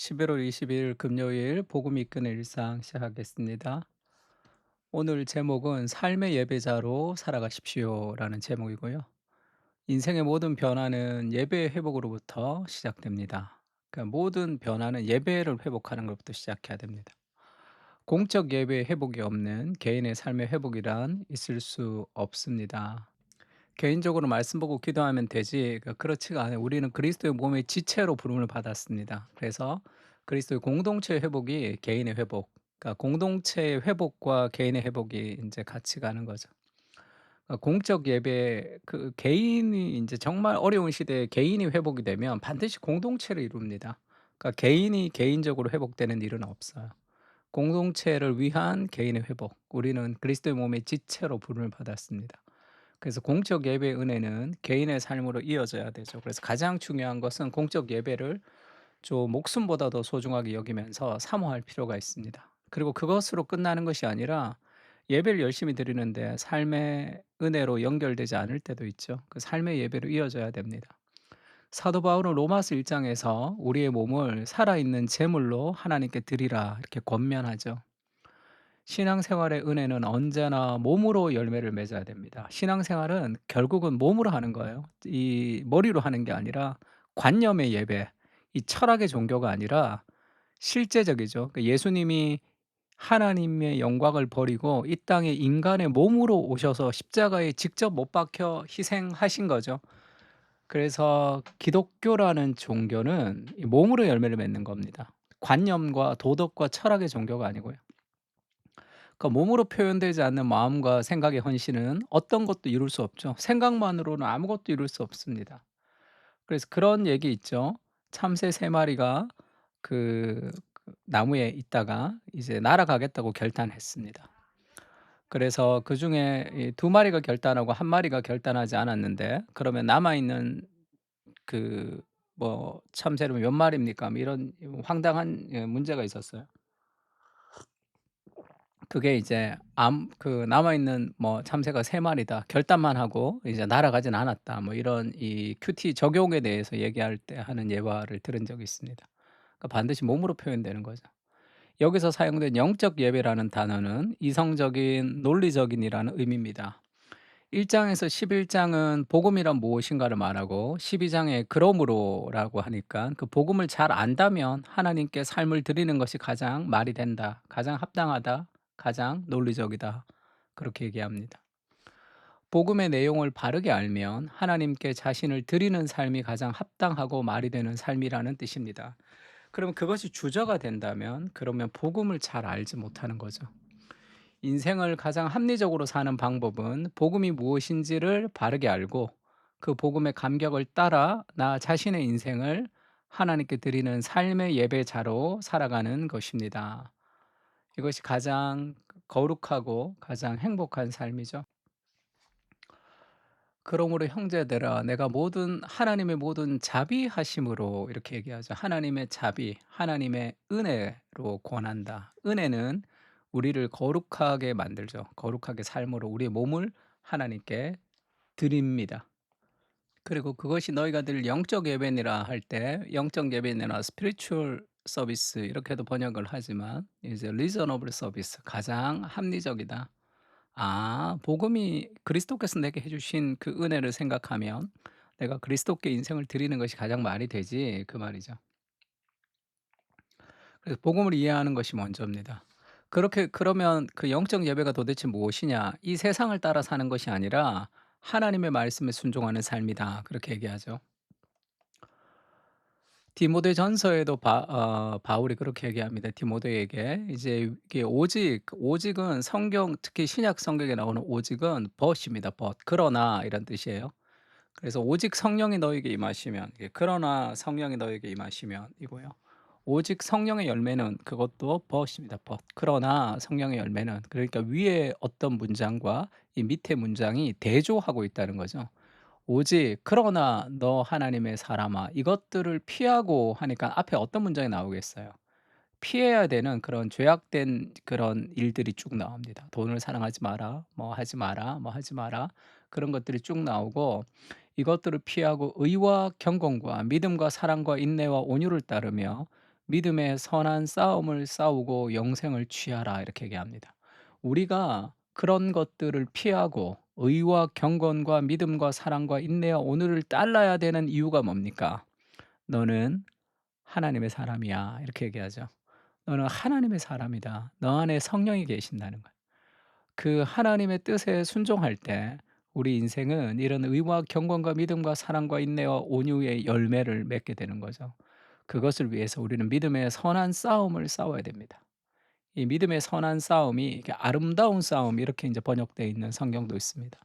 11월 20일 금요일 복음 이끄는 일상 시작하겠습니다. 오늘 제목은 삶의 예배자로 살아가십시오라는 제목이고요. 인생의 모든 변화는 예배 회복으로부터 시작됩니다. 그러니까 모든 변화는 예배를 회복하는 것부터 시작해야 됩니다. 공적 예배 회복이 없는 개인의 삶의 회복이란 있을 수 없습니다. 개인적으로 말씀 보고 기도하면 되지 그 그렇지가 않아요. 우리는 그리스도의 몸의 지체로 부름을 받았습니다. 그래서 그리스도의 공동체 회복이 개인의 회복, 그러니까 공동체의 회복과 개인의 회복이 인제 같이 가는 거죠. 어 공적 예배 그 개인이 인제 정말 어려운 시대에 개인이 회복이 되면 반드시 공동체를 이룹니다. 그러니까 개인이 개인적으로 회복되는 일은 없어요. 공동체를 위한 개인의 회복. 우리는 그리스도의 몸의 지체로 부름을 받았습니다. 그래서 공적 예배의 은혜는 개인의 삶으로 이어져야 되죠. 그래서 가장 중요한 것은 공적 예배를 좀 목숨보다 더 소중하게 여기면서 사모할 필요가 있습니다. 그리고 그것으로 끝나는 것이 아니라 예배를 열심히 드리는데 삶의 은혜로 연결되지 않을 때도 있죠. 그 삶의 예배로 이어져야 됩니다. 사도 바울은 로마서 1장에서 우리의 몸을 살아있는 제물로 하나님께 드리라 이렇게 권면하죠. 신앙생활의 은혜는 언제나 몸으로 열매를 맺어야 됩니다. 신앙생활은 결국은 몸으로 하는 거예요. 이 머리로 하는 게 아니라 관념의 예배, 이 철학의 종교가 아니라 실제적이죠. 그 예수님이 하나님의 영광을 버리고 이 땅에 인간의 몸으로 오셔서 십자가에 직접 못 박혀 희생하신 거죠. 그래서 기독교라는 종교는 이 몸으로 열매를 맺는 겁니다. 관념과 도덕과 철학의 종교가 아니고요. 그러니까 몸으로 표현되지 않는 마음과 생각의 헌신은 어떤 것도 이룰 수 없죠. 생각만으로는 아무것도 이룰 수 없습니다. 그래서 그런 얘기 있죠. 참새 세 마리가 그 그 나무에 있다가 이제 날아가겠다고 결단했습니다. 그래서 그 중에 이두 마리가 결단하고 한 마리가 결단하지 않았는데 그러면 남아 있는 그 뭐 참새는 몇 마리입니까? 뭐 이런 황당한 예 문제가 있었어요. 그게 이제 암 그 남아 있는 뭐 참새가 세 마리다. 결단만 하고 이제 날아가진 않았다. 뭐 이런 이 큐티 적용에 대해서 얘기할 때 하는 예화를 들은 적이 있습니다. 그러니까 반드시 몸으로 표현되는 거죠. 여기서 사용된 영적 예배라는 단어는 이성적인 논리적인이라는 의미입니다. 1 장에서 11 장은 복음이란 무엇인가를 말하고 12 장에 그러므로라고 하니까 그 복음을 잘 안다면 하나님께 삶을 드리는 것이 가장 말이 된다. 가장 합당하다. 가장 논리적이다. 그렇게 얘기합니다. 복음의 내용을 바르게 알면 하나님께 자신을 드리는 삶이 가장 합당하고 말이 되는 삶이라는 뜻입니다. 그러면 그것이 주저가 된다면 그러면 복음을 잘 알지 못하는 거죠. 인생을 가장 합리적으로 사는 방법은 복음이 무엇인지를 바르게 알고 그 복음의 감격을 따라 나 자신의 인생을 하나님께 드리는 삶의 예배자로 살아가는 것입니다. 이것이 가장 거룩하고 가장 행복한 삶이죠. 그러므로 형제들아 내가 모든 하나님의 모든 자비하심으로 이렇게 얘기하죠. 하나님의 자비, 하나님의 은혜로 권한다. 은혜는 우리를 거룩하게 만들죠. 거룩하게 삶으로 우리의 몸을 하나님께 드립니다. 그리고 그것이 너희가 늘 영적 예배니라 할 때 영적 예배니라 spiritual 서비스 이렇게도 번역을 하지만 이제 reasonable service 가장 합리적이다. 아 복음이 그리스도께서 내게 해 주신 그 은혜를 생각하면 내가 그리스도께 인생을 드리는 것이 가장 말이 되지 그 말이죠. 그래서 복음을 이해하는 것이 먼저입니다. 그렇게 그러면 그 영적 예배가 도대체 무엇이냐? 이 세상을 따라 사는 것이 아니라 하나님의 말씀에 순종하는 삶이다. 그렇게 얘기하죠. 디모데 전서에도 바 어 바울이 그렇게 얘기합니다. 디모데에게 이제 이게 오직, 오직은 성경 특히 신약 성경에 나오는 오직은 but입니다. but 그러나 이런 뜻이에요. 그래서 오직 성령이 너에게 임하시면 예 그러나 성령이 너에게 임하시면 이고요. 오직 성령의 열매는 그것도 but입니다. but 그러나 성령의 열매는 그러니까 위에 어떤 문장과 이 밑에 문장이 대조하고 있다는 거죠. 오직 그러나 너 하나님의 사람아 이것들을 피하고 하니까 앞에 어떤 문장이 나오겠어요. 피해야 되는 그런 죄악된 그런 일들이 쭉 나옵니다. 돈을 사랑하지 마라. 뭐 하지 마라. 뭐 하지 마라. 그런 것들이 쭉 나오고 이것들을 피하고 의와 경건과 믿음과 사랑과 인내와 온유를 따르며 믿음의 선한 싸움을 싸우고 영생을 취하라 이렇게 얘기합니다. 우리가 그런 것들을 피하고 의와 경건과 믿음과 사랑과 인내와 온유를 따라야 되는 이유가 뭡니까? "너는 하나님의 사람이야." 이렇게 얘기하죠. "너는 하나님의 사람이다. 너 안에 성령이 계신다는 거예요." 그 하나님의 뜻에 순종할 때 우리 인생은 이런 의와 경건과 믿음과 사랑과 인내와 온유의 열매를 맺게 되는 거죠. 그것을 위해서 우리는 믿음의 선한 싸움을 싸워야 됩니다. 이 믿음의 선한 싸움이 이게 아름다운 싸움 이렇게 인제 번역되어 있는 성경도 있습니다.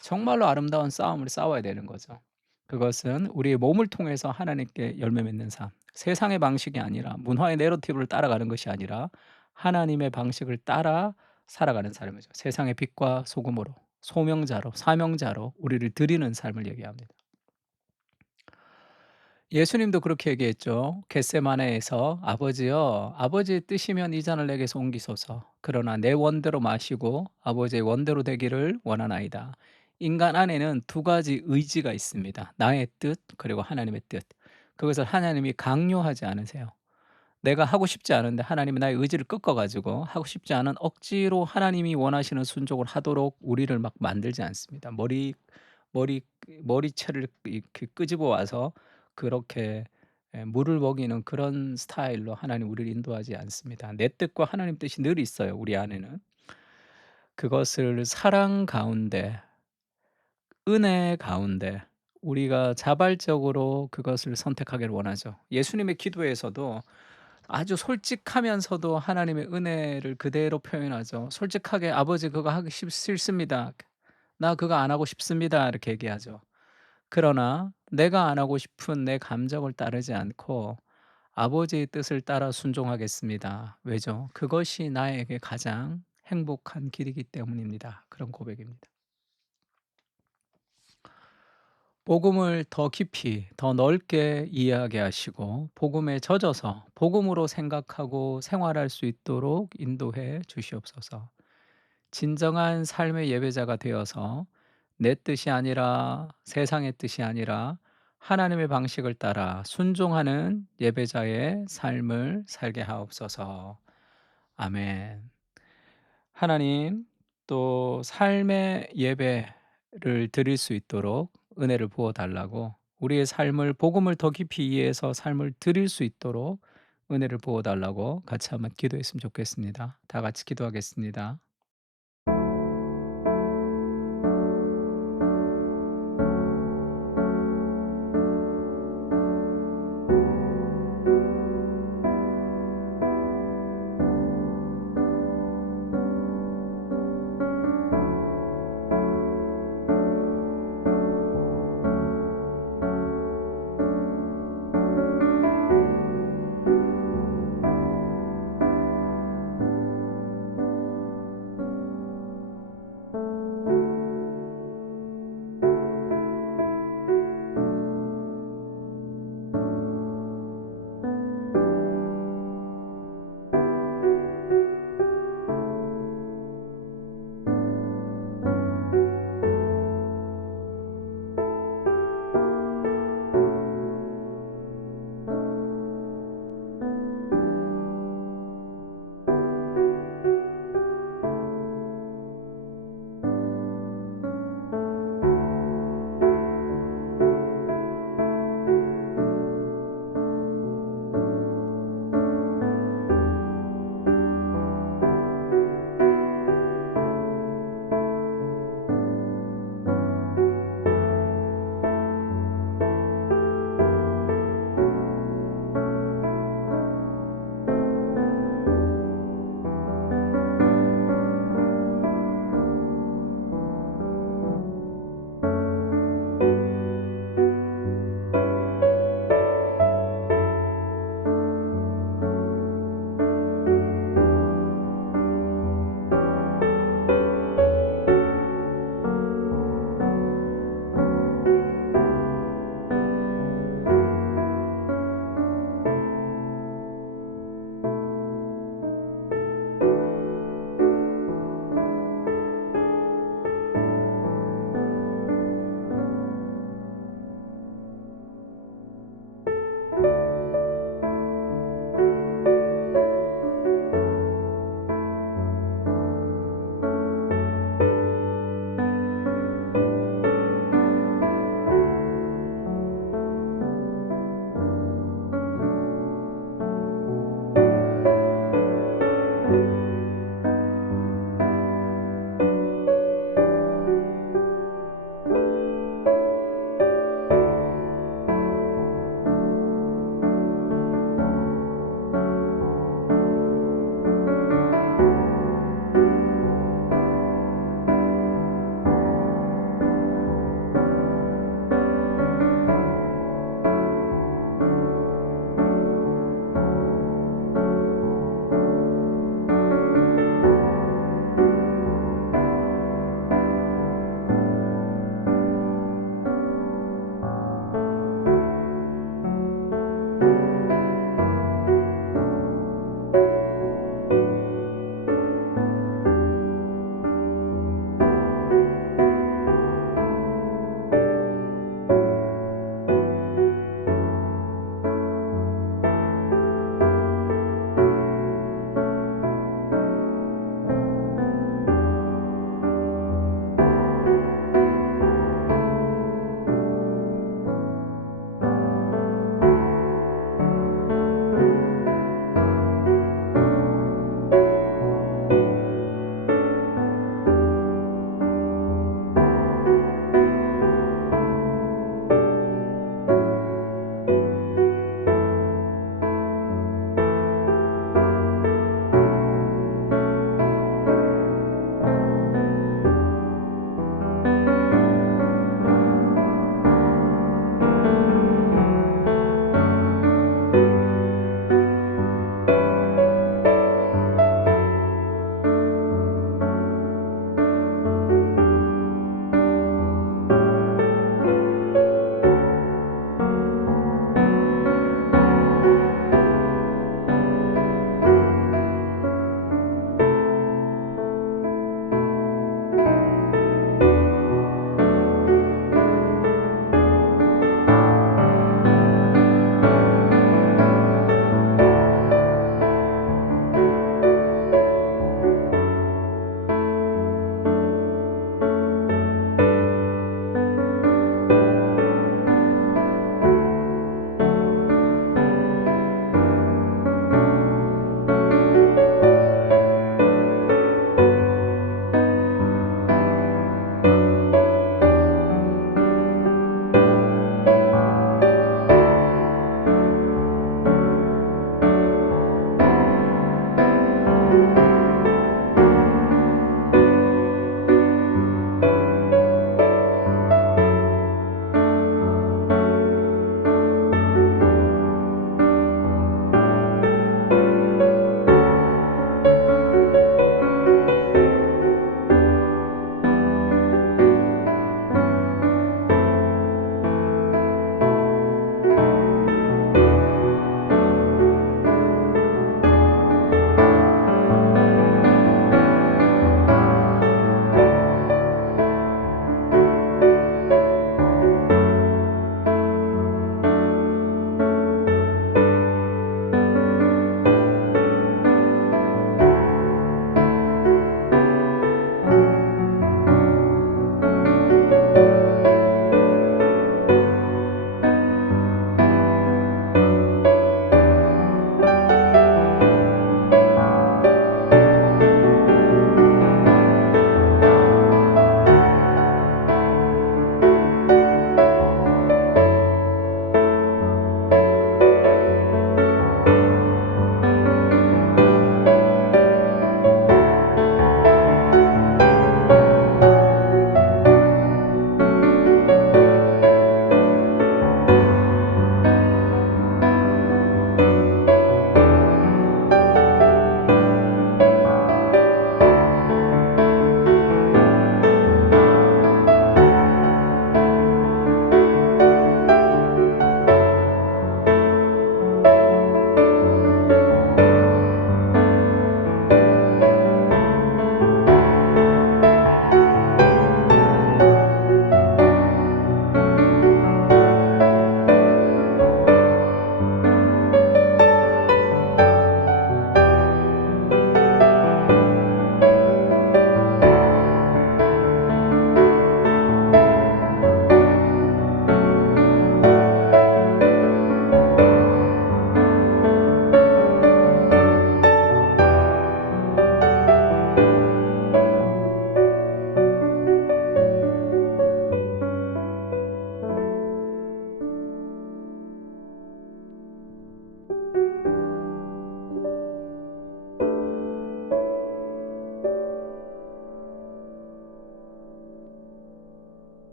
정말로 아름다운 싸움을 싸워야 되는 거죠. 그것은 우리의 몸을 통해서 하나님께 열매 맺는 삶. 세상의 방식이 아니라 문화의 내러티브를 따라가는 것이 아니라 하나님의 방식을 따라 살아가는 삶이죠. 세상의 빛과 소금으로 소명자로 사명자로 우리를 드리는 삶을 얘기합니다. 예수님도 그렇게 얘기했죠. 겟세마네에서 "아버지여 아버지의 뜻이면 이 잔을 내게서 옮기소서. 그러나 내 원대로 마시고 아버지의 원대로 되기를 원하나이다." 인간 안에는 두 가지 의지가 있습니다. 나의 뜻 그리고 하나님의 뜻. 그것을 하나님이 강요하지 않으세요. 내가 하고 싶지 않은데 하나님이 나의 의지를 꺾어 가지고 하고 싶지 않은 억지로 하나님이 원하시는 순종을 하도록 우리를 막 만들지 않습니다. 머리 머리 머리채를 이렇게 끄집어 와서 그렇게 예 물을 먹이는 그런 스타일로 하나님 우리를 인도하지 않습니다. 내 뜻과 하나님 뜻이 늘 있어요, 우리 안에는. 그것을 사랑 가운데 은혜 가운데 우리가 자발적으로 그것을 선택하기를 원하죠. 예수님의 기도에서도 아주 솔직하면서도 하나님의 은혜를 그대로 표현하죠. 솔직하게 "아버지 그거 하기 싫 싫습니다. 나 그거 안 하고 싶습니다." 이렇게 얘기하죠. 그러나 내가 안 하고 싶은 내 감정을 따르지 않고 아버지의 뜻을 따라 순종하겠습니다. 왜죠? 그것이 나에게 가장 행복한 길이기 때문입니다. 그런 고백입니다. 복음을 더 깊이 더 넓게 이해하게 하시고 복음에 젖어서 복음으로 생각하고 생활할 수 있도록 인도해 주시옵소서. 진정한 삶의 예배자가 되어서 내 뜻이 아니라 세상의 뜻이 아니라 하나님의 방식을 따라 순종하는 예배자의 삶을 살게 하옵소서. 아멘. 하나님 또 삶의 예배를 드릴 수 있도록 은혜를 부어 달라고 우리의 삶을 복음을 더 깊이 이해해서 삶을 드릴 수 있도록 은혜를 부어 달라고 같이 한번 기도했으면 좋겠습니다. 다 같이 기도하겠습니다.